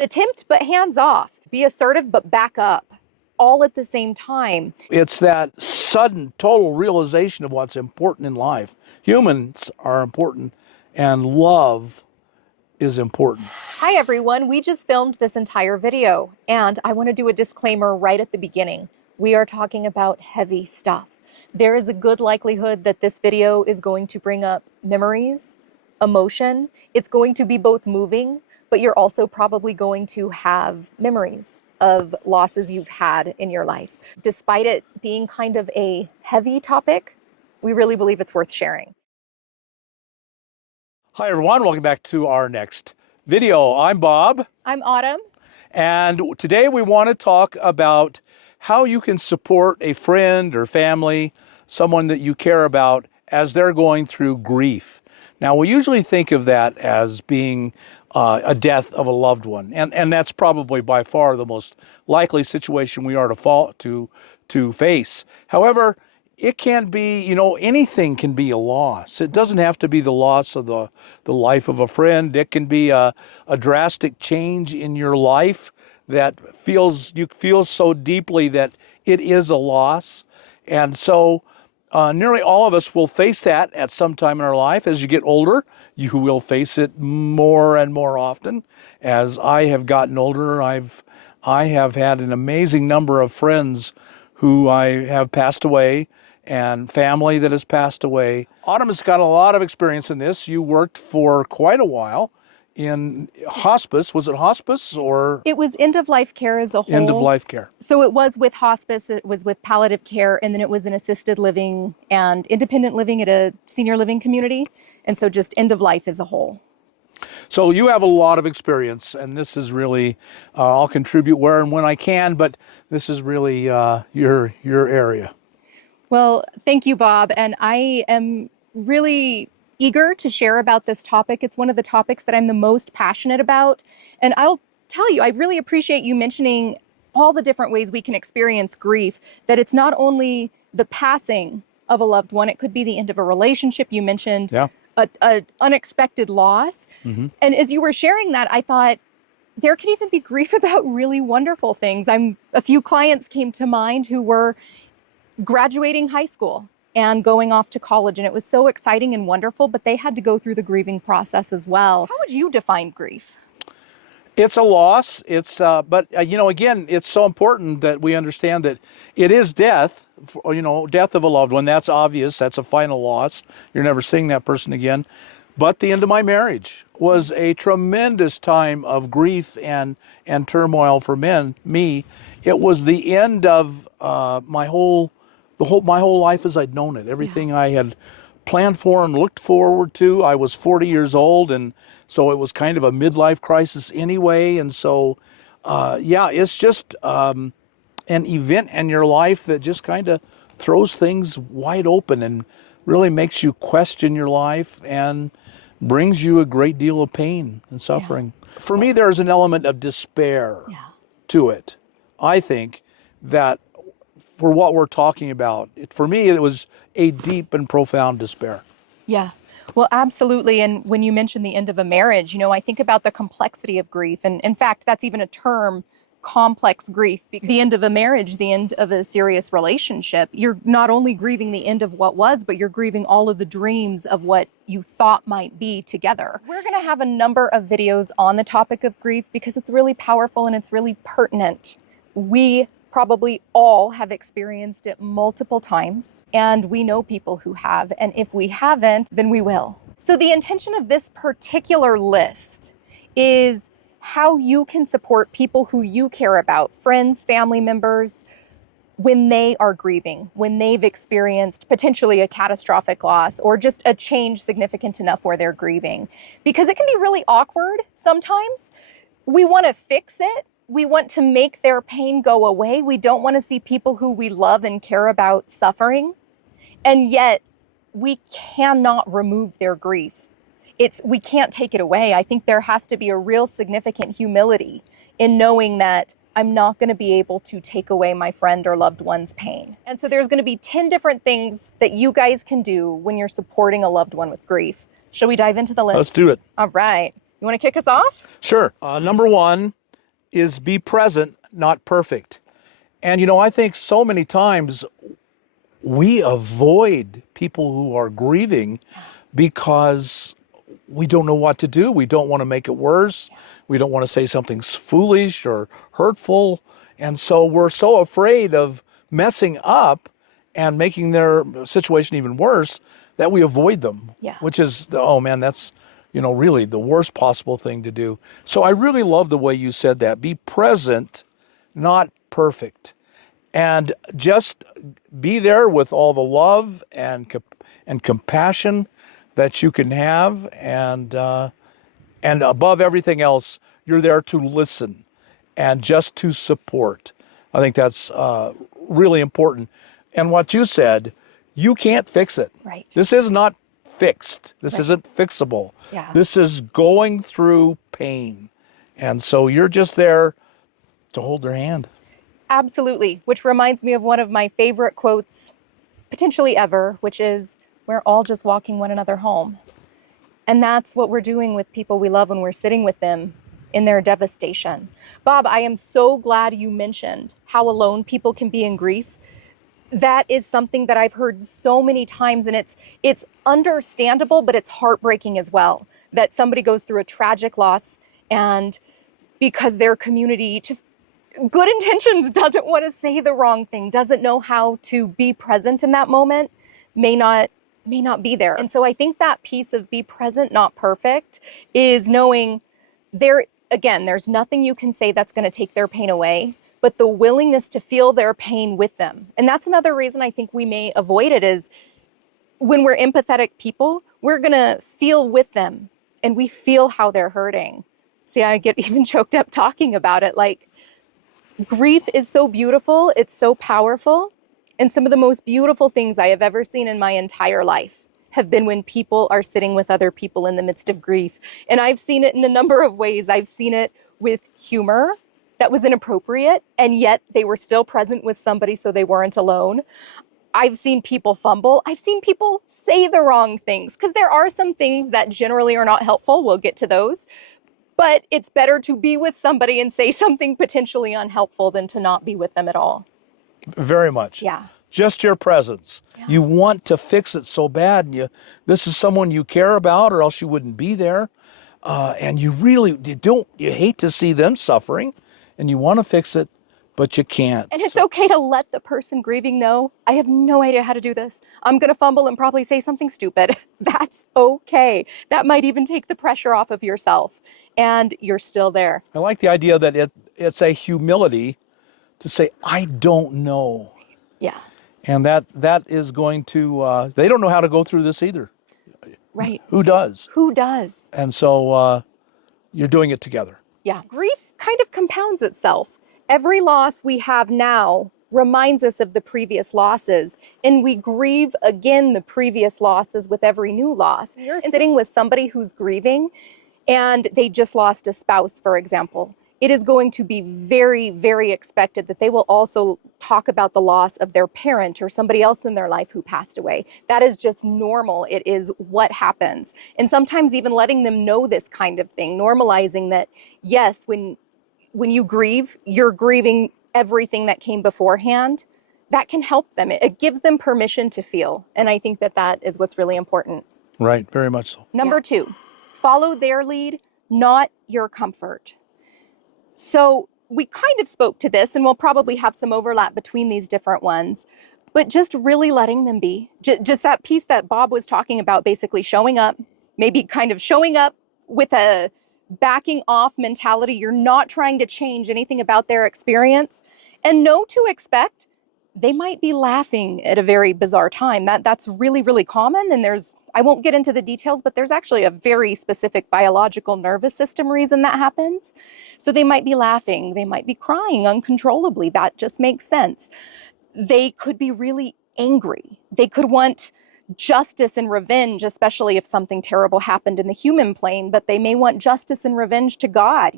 Attempt but hands off. Be assertive but back up. All at the same time. It's that sudden, total realization of what's important in life. Humans are important, and love is important. Hi everyone, we just filmed this entire video, and I want to do a disclaimer right at the beginning. We are talking about heavy stuff. There is a good likelihood that this video is going to bring up memories, emotion. It's going to be both moving, but you're also probably going to have memories of losses you've had in your life. Despite it being kind of a heavy topic, we really believe it's worth sharing. Hi everyone, welcome back to our next video. I'm Bob. I'm Autumn. And today we want to talk about how you can support a friend or family, someone that you care about, as they're going through grief. Now, we usually think of that as being a death of a loved one, and that's probably by far the most likely situation we are to face. However, it can be, anything can be a loss. It doesn't have to be the loss of the life of a friend. It can be a drastic change in your life that you feel so deeply that it is a loss. And so nearly all of us will face that at some time in our life. As you get older, you will face it more and more often. As I have gotten older, I have had an amazing number of friends who I have passed away and family that has passed away. Autumn has got a lot of experience in this. You worked for quite a while in hospice. Was it hospice or? It was end-of-life care as a whole. End-of-life care. So it was with hospice, it was with palliative care, and then it was in assisted living and independent living at a senior living community. And so just end-of-life as a whole. So you have a lot of experience, and this is really, I'll contribute where and when I can, but this is really your area. Well, thank you, Bob. And I am really eager to share about this topic. It's one of the topics that I'm the most passionate about. And I'll tell you, I really appreciate you mentioning all the different ways we can experience grief, that it's not only the passing of a loved one, it could be the end of a relationship. You mentioned an unexpected loss. Mm-hmm. And as you were sharing that, I thought there can even be grief about really wonderful things. A few clients came to mind who were graduating high school and going off to college, and it was so exciting and wonderful, but they had to go through the grieving process as well. How would you define grief? It's a loss. But again, it's so important that we understand that it is death, death of a loved one. That's obvious. That's a final loss. You're never seeing that person again. But the end of my marriage was a tremendous time of grief and turmoil for me. It was the end of my whole life as I'd known it. Everything I had planned for and looked forward to. I was 40 years old, and so it was kind of a midlife crisis anyway. And so, it's just an event in your life that just kind of throws things wide open and really makes you question your life and brings you a great deal of pain and suffering. Yeah. For me, there's an element of despair to it. I think that for what we're talking about, for me, it was a deep and profound despair. Yeah, well, absolutely. And when you mention the end of a marriage, I think about the complexity of grief. And in fact, that's even a term, complex grief. Because the end of a marriage, the end of a serious relationship, you're not only grieving the end of what was, but you're grieving all of the dreams of what you thought might be together. We're going to have a number of videos on the topic of grief because it's really powerful and it's really pertinent. We probably all have experienced it multiple times, and we know people who have, and if we haven't, then we will. So the intention of this particular list is how you can support people who you care about, friends, family members, when they are grieving, when they've experienced potentially a catastrophic loss or just a change significant enough where they're grieving. Because it can be really awkward sometimes. We want to fix it. We want to make their pain go away. We don't want to see people who we love and care about suffering. And yet we cannot remove their grief. We can't take it away. I think there has to be a real significant humility in knowing that I'm not going to be able to take away my friend or loved one's pain. And so there's going to be 10 different things that you guys can do when you're supporting a loved one with grief. Shall we dive into the list? Let's do it. All right. You want to kick us off? Sure. Number one, is be present, not perfect. And, I think so many times we avoid people who are grieving because we don't know what to do. We don't want to make it worse. We don't want to say something foolish or hurtful. And so we're so afraid of messing up and making their situation even worse that we avoid them, Yeah. which is, oh man, that's, really the worst possible thing to do. So I really love the way you said that. Be present, not perfect. And just be there with all the love and compassion that you can have, and above everything else, you're there to listen and just to support. I think that's really important. And what you said, you can't fix it. Right. This is not fixed. This Right. isn't fixable. Yeah. This is going through pain. And so you're just there to hold their hand. Absolutely. Which reminds me of one of my favorite quotes, potentially ever, which is, we're all just walking one another home. And that's what we're doing with people we love when we're sitting with them in their devastation. Bob, I am so glad you mentioned how alone people can be in grief. That is something that I've heard so many times, and it's understandable, but it's heartbreaking as well, that somebody goes through a tragic loss, and because their community, just good intentions, doesn't want to say the wrong thing, doesn't know how to be present in that moment, may not be there. And so I think that piece of be present, not perfect, is knowing there's nothing you can say that's going to take their pain away, but the willingness to feel their pain with them. And that's another reason I think we may avoid it, is when we're empathetic people, we're going to feel with them and we feel how they're hurting. See, I get even choked up talking about it. Like, grief is so beautiful. It's so powerful. And some of the most beautiful things I have ever seen in my entire life have been when people are sitting with other people in the midst of grief. And I've seen it in a number of ways. I've seen it with humor that was inappropriate, and yet they were still present with somebody so they weren't alone. I've seen people fumble. I've seen people say the wrong things, because there are some things that generally are not helpful. We'll get to those. But it's better to be with somebody and say something potentially unhelpful than to not be with them at all. Very much. Yeah. Just your presence. Yeah. You want to fix it so bad. And this is someone you care about, or else you wouldn't be there. And you hate to see them suffering, and you want to fix it, but you can't. And it's okay to let the person grieving know, I have no idea how to do this. I'm going to fumble and probably say something stupid. That's okay. That might even take the pressure off of yourself, and you're still there. I like the idea that it's a humility to say, I don't know. Yeah. And that is going to, they don't know how to go through this either. Right. Who does? Who does? And so you're doing it together. Yeah. Grief kind of compounds itself. Every loss we have now reminds us of the previous losses, and we grieve again the previous losses with every new loss. You're sitting with somebody who's grieving and they just lost a spouse, for example. It is going to be very, very expected that they will also talk about the loss of their parent or somebody else in their life who passed away. That is just normal. It is what happens. And sometimes even letting them know this kind of thing, normalizing that, yes, when you grieve, you're grieving everything that came beforehand. That can help them. It gives them permission to feel. And I think that is what's really important. Right, very much so. Number 2, follow their lead, not your comfort. So we kind of spoke to this, and we'll probably have some overlap between these different ones, but just really letting them be. Just that piece that Bob was talking about, basically showing up, maybe kind of showing up with a backing off mentality. You're not trying to change anything about their experience, and know to expect they might be laughing at a very bizarre time. That's really, really common. And I won't get into the details, but there's actually a very specific biological nervous system reason that happens. So they might be laughing, they might be crying uncontrollably. That just makes sense. They could be really angry. They could want justice and revenge, especially if something terrible happened in the human plane, but they may want justice and revenge to God.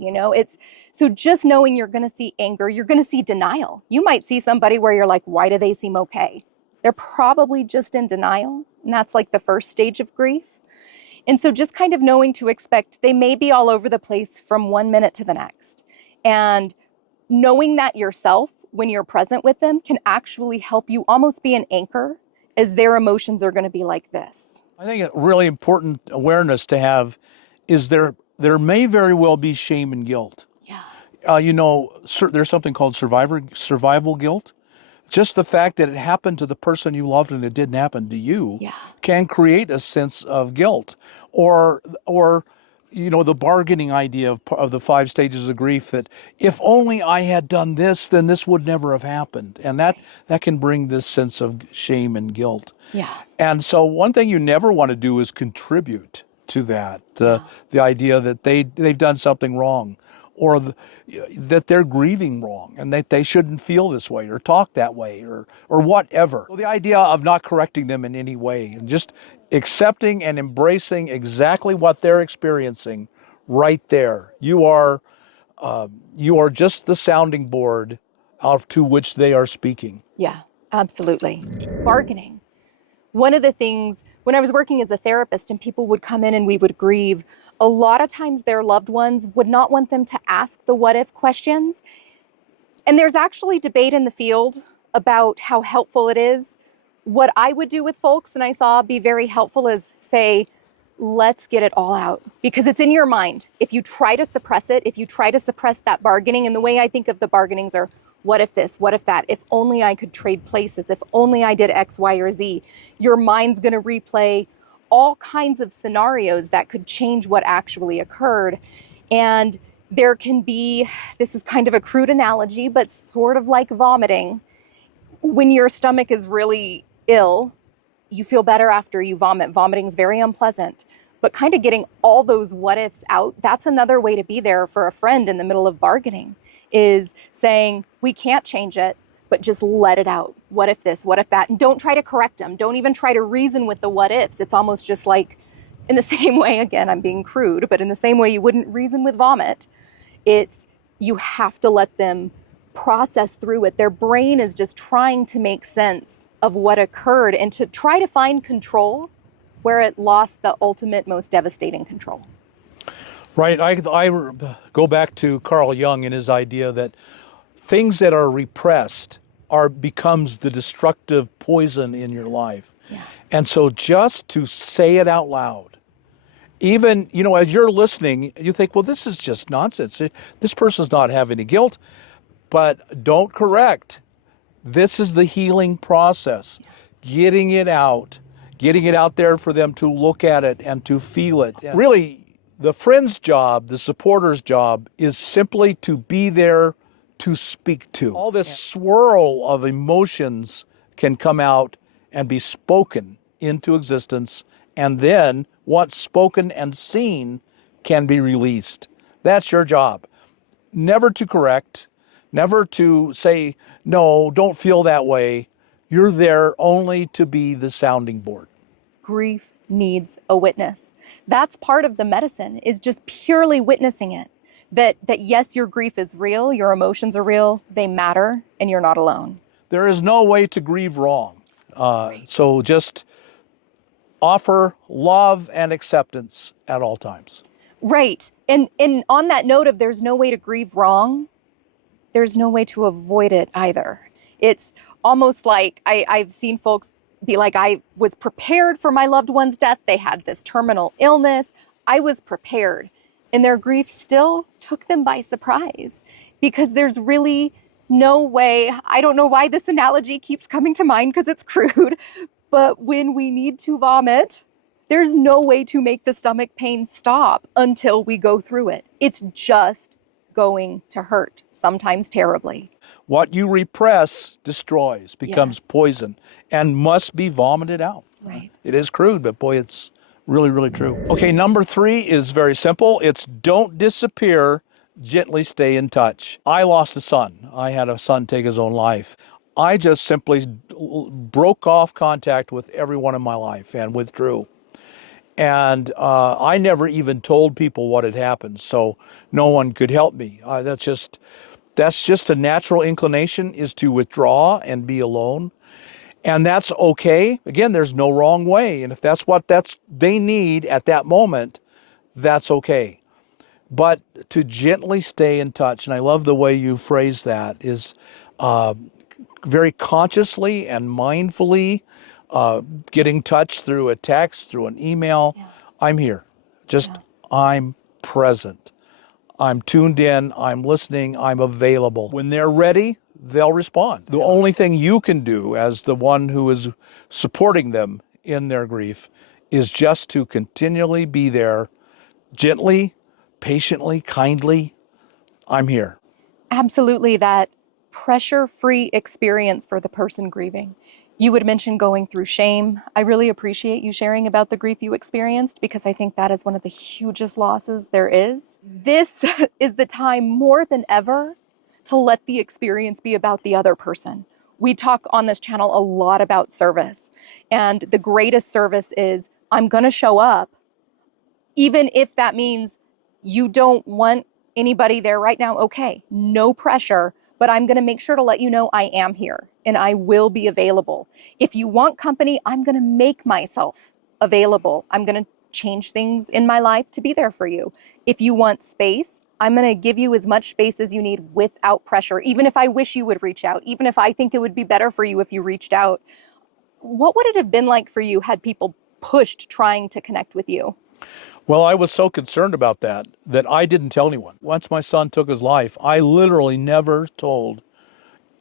So just knowing you're going to see anger, you're going to see denial. You might see somebody where you're like, why do they seem okay? They're probably just in denial. And that's like the first stage of grief. And so just kind of knowing to expect they may be all over the place from one minute to the next. And knowing that yourself when you're present with them can actually help you almost be an anchor as their emotions are going to be like this. I think a really important awareness to have is there may very well be shame and guilt. Yeah. There's something called survival guilt. Just the fact that it happened to the person you loved and it didn't happen to you can create a sense of guilt, or the bargaining idea of the 5 stages of grief, that if only I had done this, then this would never have happened, and that can bring this sense of shame and guilt. Yeah. And so one thing you never want to do is contribute to that, the idea that they've done something wrong, or that they're grieving wrong and that they shouldn't feel this way or talk that way or whatever. So the idea of not correcting them in any way and just accepting and embracing exactly what they're experiencing right there. You are just the sounding board to which they are speaking. Yeah, absolutely. Bargaining. One of the things, when I was working as a therapist and people would come in and we would grieve, a lot of times their loved ones would not want them to ask the what if questions. And there's actually debate in the field about how helpful it is. What I would do with folks, and I saw be very helpful, is say, let's get it all out, because it's in your mind. If you try to suppress it, if you try to suppress that bargaining, and the way I think of the bargainings are, what if this, what if that, if only I could trade places, if only I did X, Y, or Z, your mind's going to replay all kinds of scenarios that could change what actually occurred. And there can be, this is kind of a crude analogy, but sort of like vomiting. When your stomach is really ill, you feel better after you vomit. Vomiting is very unpleasant, but kind of getting all those what ifs out, that's another way to be there for a friend in the middle of bargaining, is saying, we can't change it, but just let it out. What if this, what if that? And don't try to correct them. Don't even try to reason with the what ifs. It's almost just like, in the same way, again, I'm being crude, but in the same way you wouldn't reason with vomit, it's, you have to let them process through it. Their brain is just trying to make sense of what occurred and to try to find control where it lost the ultimate, most devastating control. Right. I go back to Carl Jung and his idea that things that are repressed becomes the destructive poison in your life. Yeah. And so just to say it out loud, even, as you're listening, you think, well, this is just nonsense. This person's not having any guilt, but don't correct. This is the healing process, getting it out there for them to look at it and to feel it. And really, the friend's job, the supporter's job, is simply to be there to speak to. All this swirl of emotions can come out and be spoken into existence, and then once spoken and seen, can be released. That's your job. Never to correct, never to say, no, don't feel that way. You're there only to be the sounding board. Grief needs a witness. That's part of the medicine, is just purely witnessing it. That yes, your grief is real, your emotions are real, they matter, and you're not alone. There is no way to grieve wrong. So just offer love and acceptance at all times. Right. And on that note of there's no way to grieve wrong, there's no way to avoid it either. It's almost like I've seen folks be like, I was prepared for my loved one's death. They had this terminal illness. I was prepared. And their grief still took them by surprise, because there's really no way. I don't know why this analogy keeps coming to mind because it's crude, but when we need to vomit, there's no way to make the stomach pain stop until we go through it. It's just going to hurt, sometimes terribly. What you repress destroys, becomes poison, and must be vomited out. Right. It is crude, but boy, it's really, really true. Okay, number 3 is very simple. It's don't disappear, gently stay in touch. I lost a son. I had a son take his own life. I just simply broke off contact with everyone in my life and withdrew. And I never even told people what had happened, so no one could help me. That's just a natural inclination, is to withdraw and be alone. And that's okay. Again, there's no wrong way. And if that's what they need at that moment, that's okay. but to gently stay in touch. And I love the way you phrase that, is uh, very consciously and mindfully get in touch through a text, through an email. Yeah. I'm here. Just I'm present. I'm tuned in. I'm listening. I'm available. When they're ready, they'll respond. The only thing you can do as the one who is supporting them in their grief is just to continually be there, gently, patiently, kindly. I'm here. Absolutely, that pressure-free experience for the person grieving. You would mention going through shame. I really appreciate you sharing about the grief you experienced, because I think that is one of the hugest losses there is. This is the time more than ever to let the experience be about the other person. We talk on this channel a lot about service, and the greatest service is I'm going to show up, even if that means you don't want anybody there right now. Okay, no pressure, but I'm going to make sure to let you know I am here and I will be available. If you want company, I'm going to make myself available. I'm going to change things in my life to be there for you. If you want space, I'm going to give you as much space as you need without pressure, even if I wish you would reach out, even if I think it would be better for you if you reached out. What would it have been like for you had people pushed trying to connect with you? Well, I was so concerned about that I didn't tell anyone. Once my son took his life, I literally never told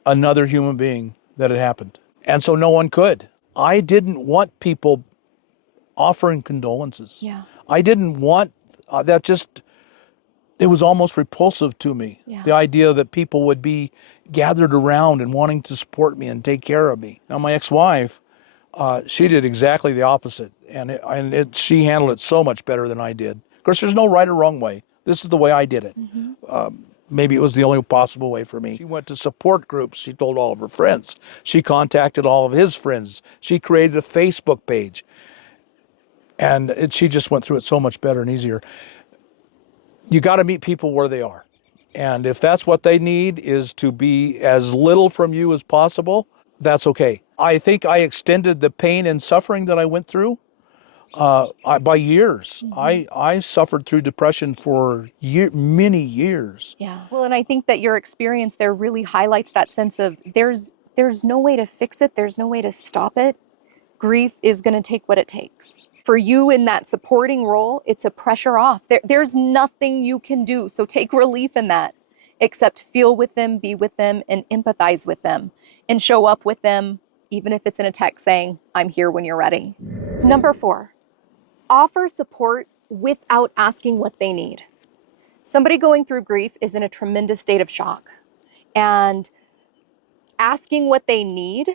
another human being that it happened. And so no one could. I didn't want people offering condolences. Yeah. I didn't want that. Just, it was almost repulsive to me. Yeah. The idea that people would be gathered around and wanting to support me and take care of me. Now, my ex-wife, she did exactly the opposite, and she handled it so much better than I did. Of course, there's no right or wrong way. This is the way I did it. Maybe it was the only possible way for me. She went to support groups. She told all of her friends. She contacted all of his friends. She created a Facebook page. And she just went through it so much better and easier. You got to meet people where they are. And if that's what they need, is to be as little from you as possible, that's okay. I think I extended the pain and suffering that I went through by years. I suffered through depression for many years. Yeah. Well, and I think that your experience there really highlights that sense of there's no way to fix it. There's no way to stop it. Grief is going to take what it takes. For you in that supporting role, it's a pressure off. There's nothing you can do. So take relief in that, except feel with them, be with them, and empathize with them, and show up with them, even if it's in a text saying, I'm here when you're ready. Number 4, offer support without asking what they need. Somebody going through grief is in a tremendous state of shock, and asking what they need,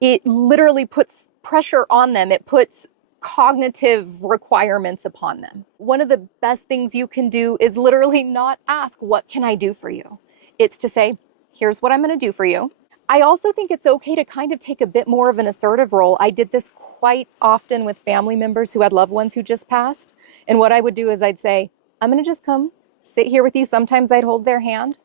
it literally puts pressure on them. It puts cognitive requirements upon them. One of the best things you can do is literally not ask, what can I do for you? It's to say, here's what I'm going to do for you. I also think it's okay to kind of take a bit more of an assertive role. I did this quite often with family members who had loved ones who just passed. And what I would do is I'd say, I'm going to just come sit here with you. Sometimes I'd hold their hand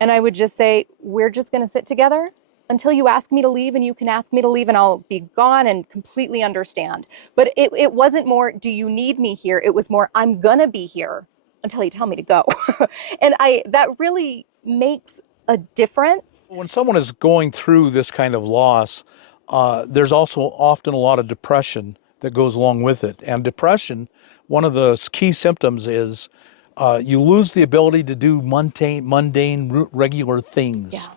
and I would just say, we're just going to sit together until you ask me to leave, and you can ask me to leave and I'll be gone and completely understand. But it wasn't more, do you need me here? It was more, I'm gonna be here until you tell me to go. And that really makes a difference. When someone is going through this kind of loss, there's also often a lot of depression that goes along with it. And depression, one of the key symptoms is you lose the ability to do mundane, regular things. Yeah.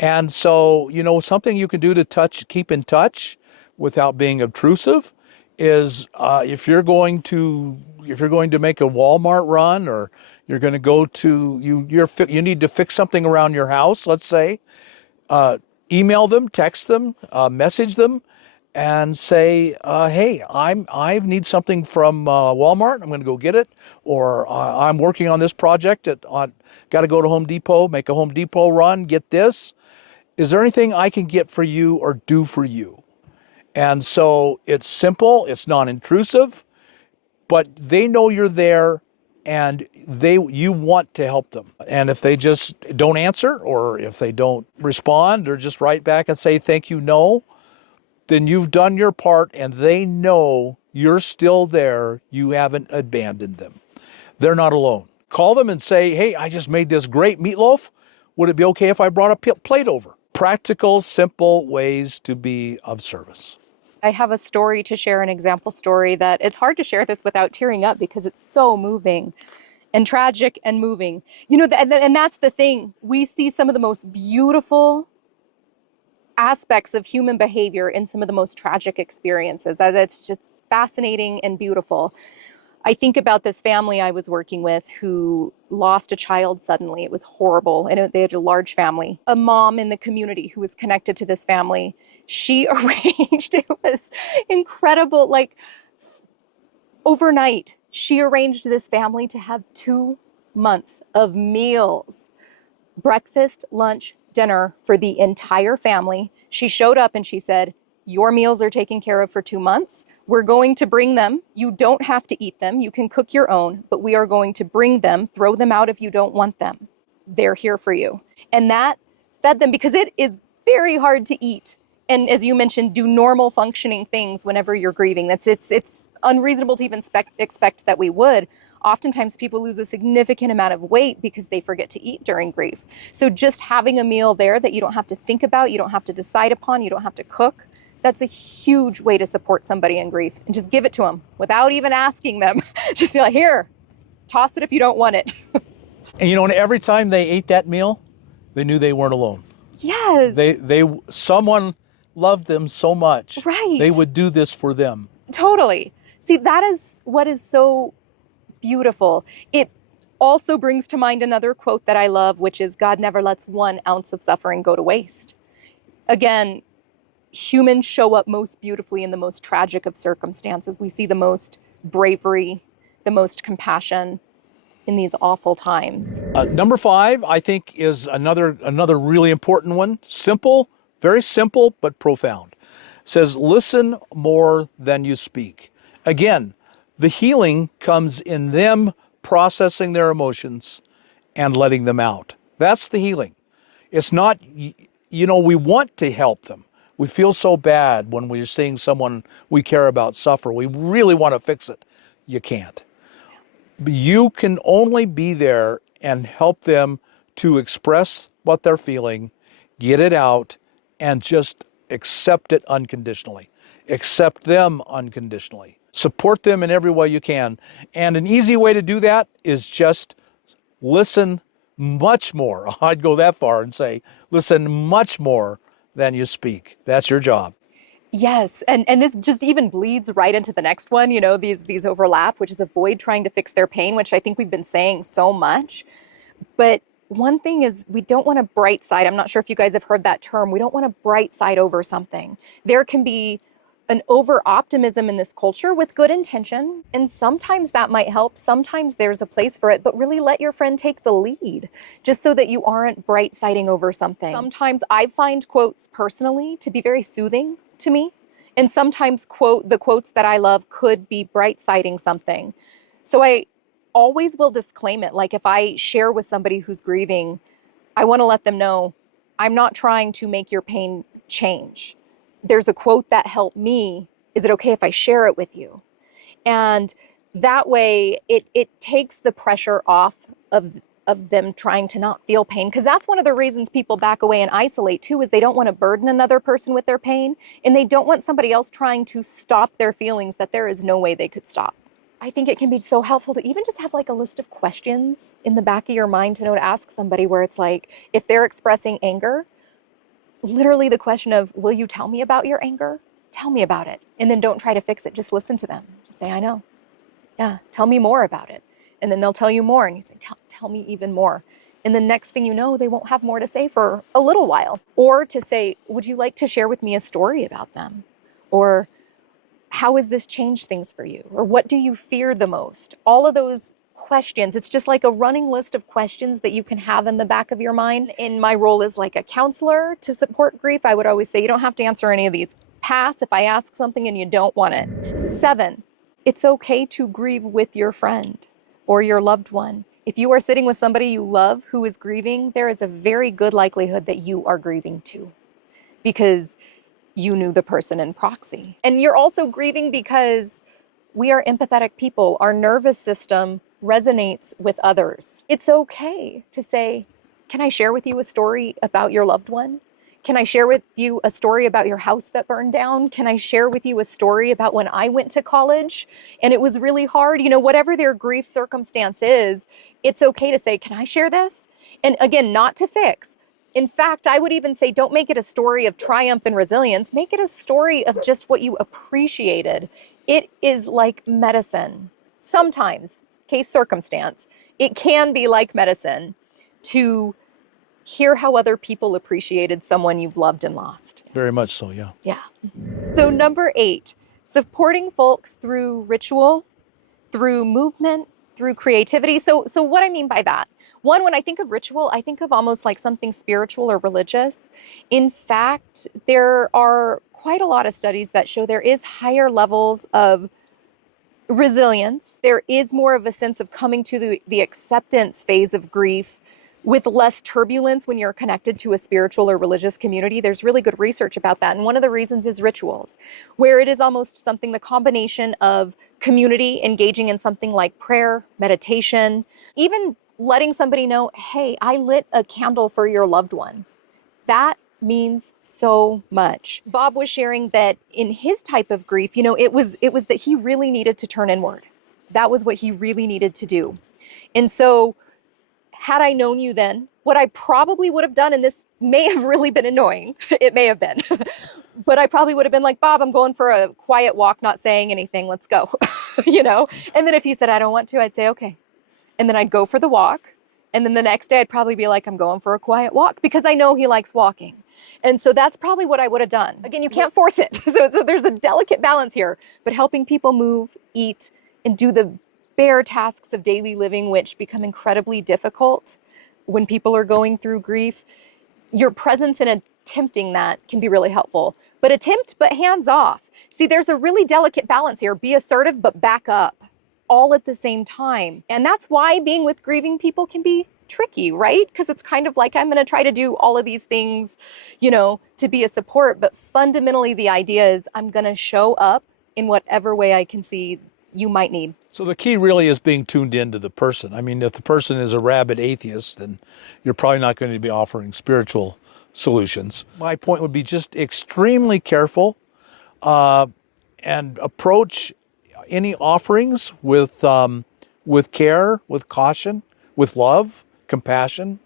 And so, something you can do to keep in touch without being obtrusive is if you're going to make a Walmart run, or you're going to go to you need to fix something around your house, let's say, email them, text them, message them, and say, hey, I need something from Walmart. I'm going to go get it. Or I'm working on this project. Got to go to Home Depot, make a Home Depot run, get this. Is there anything I can get for you or do for you? And so it's simple, it's non-intrusive, but they know you're there and you want to help them. And if they just don't answer, or if they don't respond, or just write back and say thank you, no, then you've done your part and they know you're still there. You haven't abandoned them. They're not alone. Call them and say, hey, I just made this great meatloaf. Would it be okay if I brought a plate over? Practical, simple ways to be of service. I have a story to share, an example story that it's hard to share this without tearing up because it's so moving and tragic and moving. You know, and that's the thing. We see some of the most beautiful aspects of human behavior in some of the most tragic experiences. That's just fascinating and beautiful. I think about this family I was working with who lost a child suddenly. It was horrible. And they had a large family. A mom in the community who was connected to this family, she arranged, it was incredible. Like overnight, she arranged this family to have 2 months of meals, breakfast, lunch, dinner for the entire family. She showed up and she said, your meals are taken care of for 2 months. We're going to bring them. You don't have to eat them. You can cook your own, but we are going to bring them, throw them out if you don't want them. They're here for you. And that fed them because it is very hard to eat. And as you mentioned, do normal functioning things whenever you're grieving. It's unreasonable to even expect that we would. Oftentimes people lose a significant amount of weight because they forget to eat during grief. So just having a meal there that you don't have to think about, you don't have to decide upon, you don't have to cook, that's a huge way to support somebody in grief. And just give it to them without even asking them. Just be like, here, toss it if you don't want it. And and every time they ate that meal, they knew they weren't alone. Yes. Someone loved them so much. Right. They would do this for them. Totally. See, that is what is so beautiful. It also brings to mind another quote that I love, which is, God never lets 1 ounce of suffering go to waste. Again, humans show up most beautifully in the most tragic of circumstances. We see the most bravery, the most compassion in these awful times. Number 5, I think, is another really important one. Simple, very simple, but profound. It says, listen more than you speak. Again, the healing comes in them processing their emotions and letting them out. That's the healing. It's not, we want to help them. We feel so bad when we're seeing someone we care about suffer. We really want to fix it. You can't. You can only be there and help them to express what they're feeling, get it out, and just accept it unconditionally. Accept them unconditionally. Support them in every way you can. And an easy way to do that is just listen much more. I'd go that far and say, listen much more than you speak. That's your job. Yes, and this just even bleeds right into the next one, these overlap, which is avoid trying to fix their pain, which I think we've been saying so much. But one thing is we don't want to bright side. I'm not sure if you guys have heard that term. We don't want to bright side over something. There can be an over optimism in this culture with good intention. And sometimes that might help. Sometimes there's a place for it, but really let your friend take the lead just so that you aren't bright siding over something. Sometimes I find quotes personally to be very soothing to me. And sometimes the quotes that I love could be bright siding something. So I always will disclaim it. Like if I share with somebody who's grieving, I want to let them know I'm not trying to make your pain change. There's a quote that helped me. Is it okay if I share it with you? And that way it takes the pressure off of them trying to not feel pain. Because that's one of the reasons people back away and isolate too, is they don't want to burden another person with their pain. And they don't want somebody else trying to stop their feelings that there is no way they could stop. I think it can be so helpful to even just have like a list of questions in the back of your mind to know to ask somebody, where it's like, if they're expressing anger, literally the question of, will you tell me about your anger? Tell me about it. And then don't try to fix it. Just listen to them. Just say, I know. Yeah, tell me more about it. And then they'll tell you more. And you say, tell me even more. And the next thing you know, they won't have more to say for a little while. Or to say, would you like to share with me a story about them? Or how has this changed things for you? Or what do you fear the most? All of those questions. It's just like a running list of questions that you can have in the back of your mind. In my role as like a counselor to support grief, I would always say, you don't have to answer any of these. Pass if I ask something and you don't want it. 7, it's okay to grieve with your friend or your loved one. If you are sitting with somebody you love who is grieving, there is a very good likelihood that you are grieving too, because you knew the person in proxy. And you're also grieving because we are empathetic people. Our nervous system resonates with others. It's okay to say, can I share with you a story about your loved one? Can I share with you a story about your house that burned down? Can I share with you a story about when I went to college and it was really hard? You know, whatever their grief circumstance is, it's okay to say, can I share this? And again, not to fix. In fact, I would even say, don't make it a story of triumph and resilience. Make it a story of just what you appreciated. It is like medicine. Sometimes, case circumstance, it can be like medicine to hear how other people appreciated someone you've loved and lost. Very much so, yeah. Yeah. So number 8, supporting folks through ritual, through movement, through creativity. So what I mean by that, one, when I think of ritual, I think of almost like something spiritual or religious. In fact, there are quite a lot of studies that show there is higher levels of resilience. There is more of a sense of coming to the acceptance phase of grief with less turbulence when you're connected to a spiritual or religious community. There's really good research about that. And one of the reasons is rituals, where it is almost something, the combination of community, engaging in something like prayer, meditation, even letting somebody know, hey, I lit a candle for your loved one. That means so much. Bob was sharing that in his type of grief, you know, it was that he really needed to turn inward. That was what he really needed to do. And so had I known you then, what I probably would have done, and this may have really been annoying, it may have been, but I probably would have been like, Bob, I'm going for a quiet walk, not saying anything, let's go, you know? And then if he said, I don't want to, I'd say, okay. And then I'd go for the walk. And then the next day I'd probably be like, I'm going for a quiet walk because I know he likes walking. And so that's probably what I would have done. Again, you can't force it. So there's a delicate balance here, but helping people move, eat, and do the bare tasks of daily living, which become incredibly difficult when people are going through grief, your presence in attempting that can be really helpful. But attempt, but hands off. See, there's a really delicate balance here. Be assertive, but back up all at the same time. And that's why being with grieving people can be tricky, right? Because it's kind of like, I'm going to try to do all of these things, you know, to be a support. But fundamentally, the idea is I'm going to show up in whatever way I can see you might need. So the key really is being tuned into the person. I mean, if the person is a rabid atheist, then you're probably not going to be offering spiritual solutions. My point would be just extremely careful and approach any offerings with care, with caution, with love, compassion,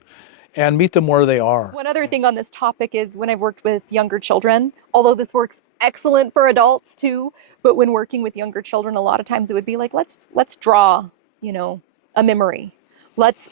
and meet them where they are. One other thing on this topic is when I've worked with younger children, although this works excellent for adults too, but when working with younger children, a lot of times it would be like, let's draw, you know, a memory. Let's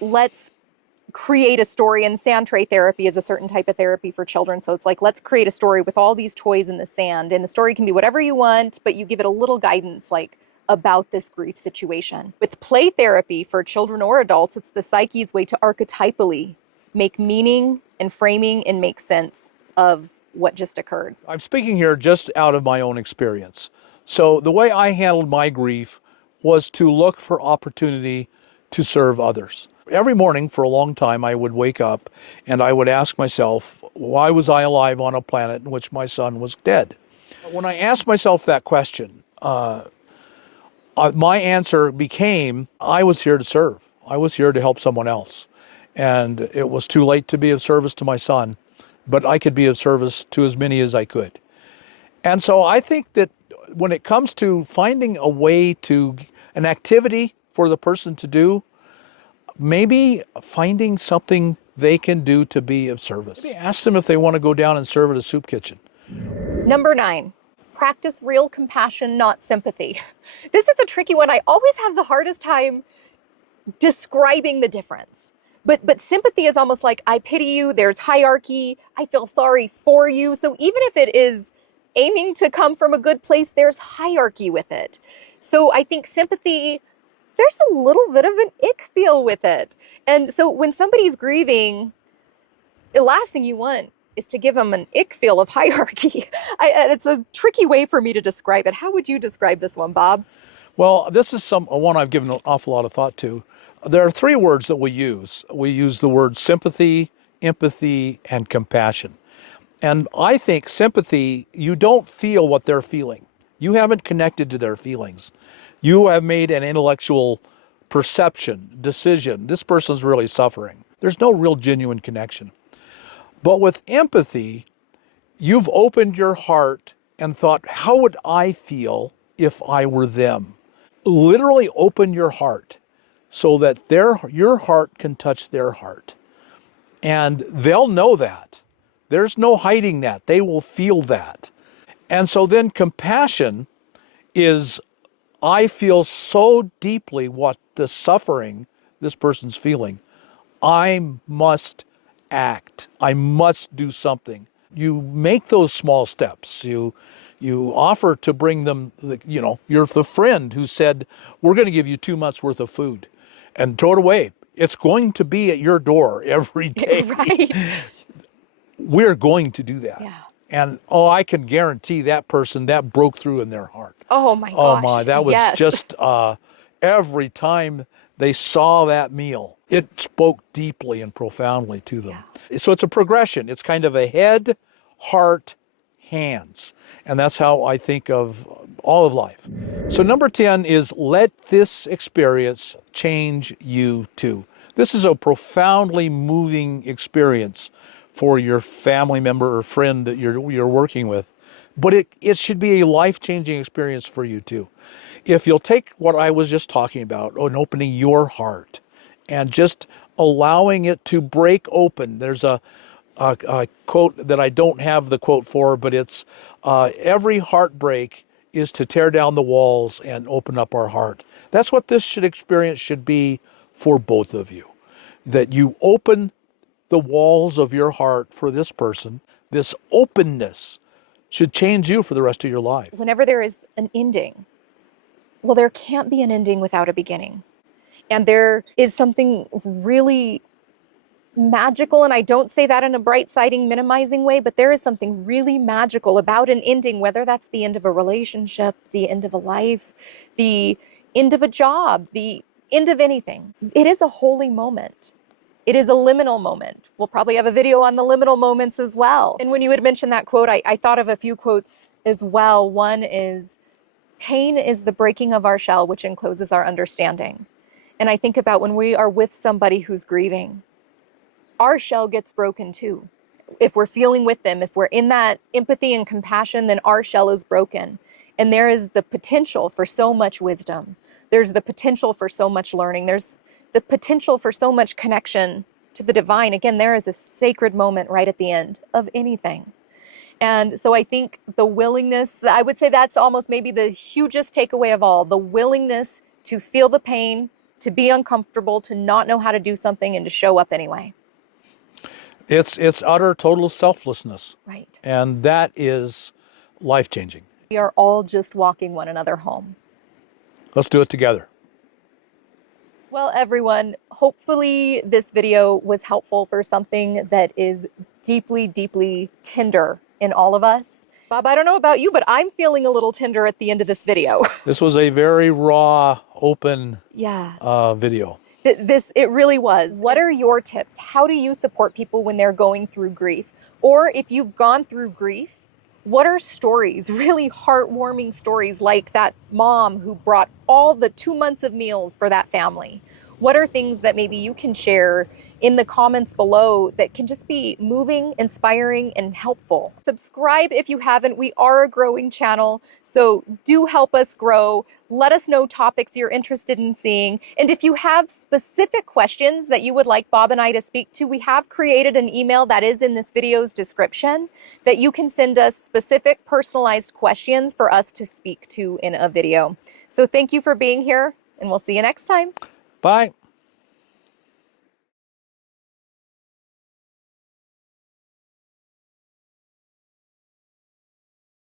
create a story. And sand tray therapy is a certain type of therapy for children. So it's like, let's create a story with all these toys in the sand. And the story can be whatever you want, but you give it a little guidance, like about this grief situation. With play therapy for children or adults, it's the psyche's way to archetypally make meaning and framing and make sense of what just occurred. I'm speaking here just out of my own experience. So the way I handled my grief was to look for opportunity to serve others. Every morning for a long time, I would wake up and I would ask myself, why was I alive on a planet in which my son was dead? When I asked myself that question, my answer became, I was here to serve. I was here to help someone else. And it was too late to be of service to my son, but I could be of service to as many as I could. And so I think that when it comes to finding a way to, an activity for the person to do, maybe finding something they can do to be of service. Maybe ask them if they want to go down and serve at a soup kitchen. Number 9, practice real compassion, not sympathy. This is a tricky one. I always have the hardest time describing the difference. But sympathy is almost like, I pity you, there's hierarchy, I feel sorry for you. So even if it is aiming to come from a good place, there's hierarchy with it. So I think sympathy, there's a little bit of an ick feel with it. And so when somebody's grieving, the last thing you want is to give them an ick feel of hierarchy. It's a tricky way for me to describe it. How would you describe this one, Bob? Well, this is one I've given an awful lot of thought to. There are 3 words that we use. We use the word sympathy, empathy, and compassion. And I think sympathy, you don't feel what they're feeling. You haven't connected to their feelings. You have made an intellectual perception, decision. This person's really suffering. There's no real genuine connection. But with empathy, you've opened your heart and thought, how would I feel if I were them? Literally open your heart so that your heart can touch their heart. And they'll know that. There's no hiding that. They will feel that. And so then compassion is, I feel so deeply what the suffering this person's feeling. I must act. I must do something. You make those small steps. You offer to bring them, you're the friend who said, we're going to give you 2 months worth of food and throw it away. It's going to be at your door every day. Right. We're going to do that. Yeah. And I can guarantee that person, that broke through in their heart. Oh my gosh. Oh my, that was yes. just every time they saw that meal, it spoke deeply and profoundly to them. Yeah. So it's a progression. It's kind of a head, heart, hands. And that's how I think of all of life. So number 10 is let this experience change you too. This is a profoundly moving experience for your family member or friend that you're working with. But it should be a life-changing experience for you too. If you'll take what I was just talking about and opening your heart and just allowing it to break open. There's a quote that I don't have the quote for, but it's every heartbreak is to tear down the walls and open up our heart. That's what this experience should be for both of you. That you open the walls of your heart for this person. This openness should change you for the rest of your life. Whenever there is an ending, well, there can't be an ending without a beginning. And there is something really magical, and I don't say that in a bright-siding, minimizing way, but there is something really magical about an ending, whether that's the end of a relationship, the end of a life, the end of a job, the end of anything. It is a holy moment. It is a liminal moment. We'll probably have a video on the liminal moments as well. And when you had mentioned that quote, I thought of a few quotes as well. One is, pain is the breaking of our shell, which encloses our understanding. And I think about when we are with somebody who's grieving, our shell gets broken too. If we're feeling with them, if we're in that empathy and compassion, then our shell is broken. And there is the potential for so much wisdom. There's the potential for so much learning. There's the potential for so much connection to the divine. Again, there is a sacred moment right at the end of anything. And so I think the willingness, I would say that's almost maybe the hugest takeaway of all, the willingness to feel the pain, to be uncomfortable, to not know how to do something, and to show up anyway. It's utter total selflessness. Right. And that is life-changing. We are all just walking one another home. Let's do it together. Well, everyone, hopefully this video was helpful for something that is deeply, deeply tender in all of us. Bob, I don't know about you, but I'm feeling a little tender at the end of this video. This was a very raw, open video. It really was. What are your tips? How do you support people when they're going through grief? Or if you've gone through grief, what are stories, really heartwarming stories like that mom who brought all the 2 months of meals for that family? What are things that maybe you can share in the comments below that can just be moving, inspiring, and helpful? Subscribe if you haven't. We are a growing channel, so do help us grow. Let us know topics you're interested in seeing. And if you have specific questions that you would like Bob and I to speak to, we have created an email that is in this video's description that you can send us specific personalized questions for us to speak to in a video. So thank you for being here, and we'll see you next time. Bye.